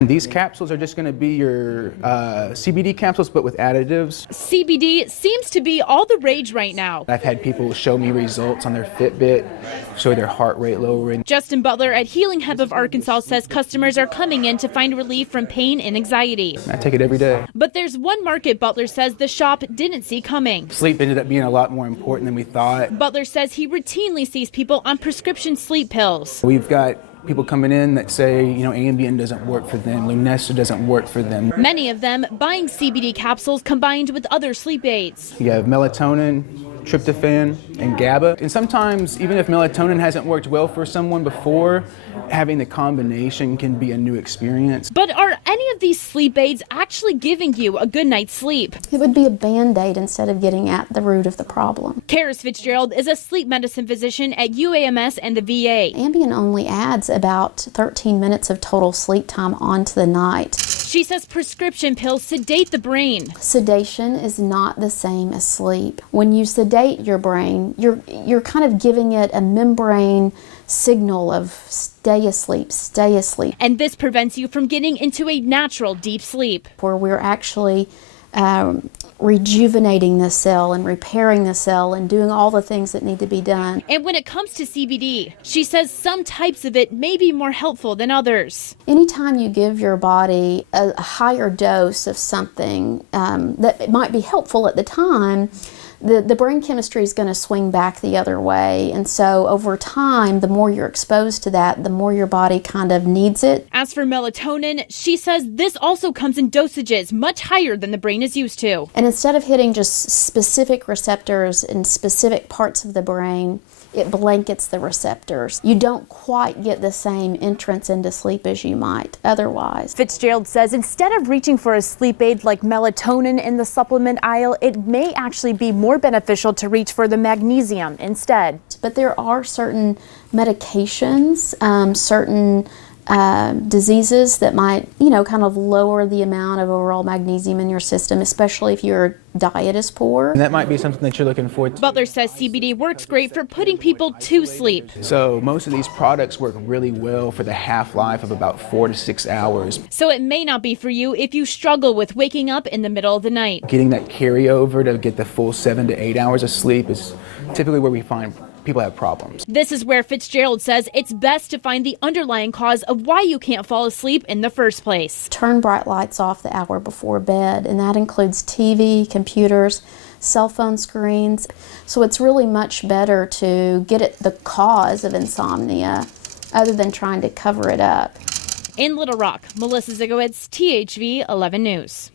These capsules are just going to be your CBD capsules, but with additives. CBD seems to be all the rage right now. I've had people show me results on their Fitbit, show their heart rate lowering. Justin Butler at Healing Hub of Arkansas says customers are coming in to find relief from pain and anxiety. I take it every day. But there's one market Butler says the shop didn't see coming. Sleep ended up being a lot more important than we thought. Butler says he routinely sees people on prescription sleep pills. We've got people coming in that say, Ambien doesn't work for them, Lunesta doesn't work for them. Many of them buying CBD capsules combined with other sleep aids. You have melatonin, tryptophan, and GABA. And sometimes, even if melatonin hasn't worked well for someone before, having the combination can be a new experience. But are any of these sleep aids actually giving you a good night's sleep? It would be a Band-Aid instead of getting at the root of the problem. Karis Fitzgerald is a sleep medicine physician at UAMS and the VA. Ambien only adds about 13 minutes of total sleep time onto the night. She says prescription pills sedate the brain. Sedation is not the same as sleep. When you sedate your brain, you're kind of giving it a membrane signal of stay asleep, stay asleep. And this prevents you from getting into a natural deep sleep. Where we're actually rejuvenating the cell and repairing the cell and doing all the things that need to be done. And when it comes to CBD, she says some types of it may be more helpful than others. Anytime you give your body a higher dose of something that might be helpful at the time, the brain chemistry is going to swing back the other way. And so over time, the more you're exposed to that, the more your body kind of needs it. As for melatonin, she says this also comes in dosages much higher than the brain is used to. And instead of hitting just specific receptors in specific parts of the brain, it blankets the receptors. You don't quite get the same entrance into sleep as you might otherwise. Fitzgerald says instead of reaching for a sleep aid like melatonin in the supplement aisle, it may actually be more beneficial to reach for the magnesium instead. But there are certain medications, certain diseases that might, kind of lower the amount of overall magnesium in your system, especially if your diet is poor. And that might be something that you're looking for. Butler says CBD works great for putting people to sleep. So most of these products work really well for the half-life of about 4 to 6 hours. So it may not be for you if you struggle with waking up in the middle of the night. Getting that carryover to get the full 7 to 8 hours of sleep is typically where we find people have problems. This is where Fitzgerald says it's best to find the underlying cause of why you can't fall asleep in the first place. Turn bright lights off the hour before bed, and that includes TV, computers, cell phone screens. So it's really much better to get at the cause of insomnia other than trying to cover it up. In Little Rock, Melissa Zigowitz, THV 11 News.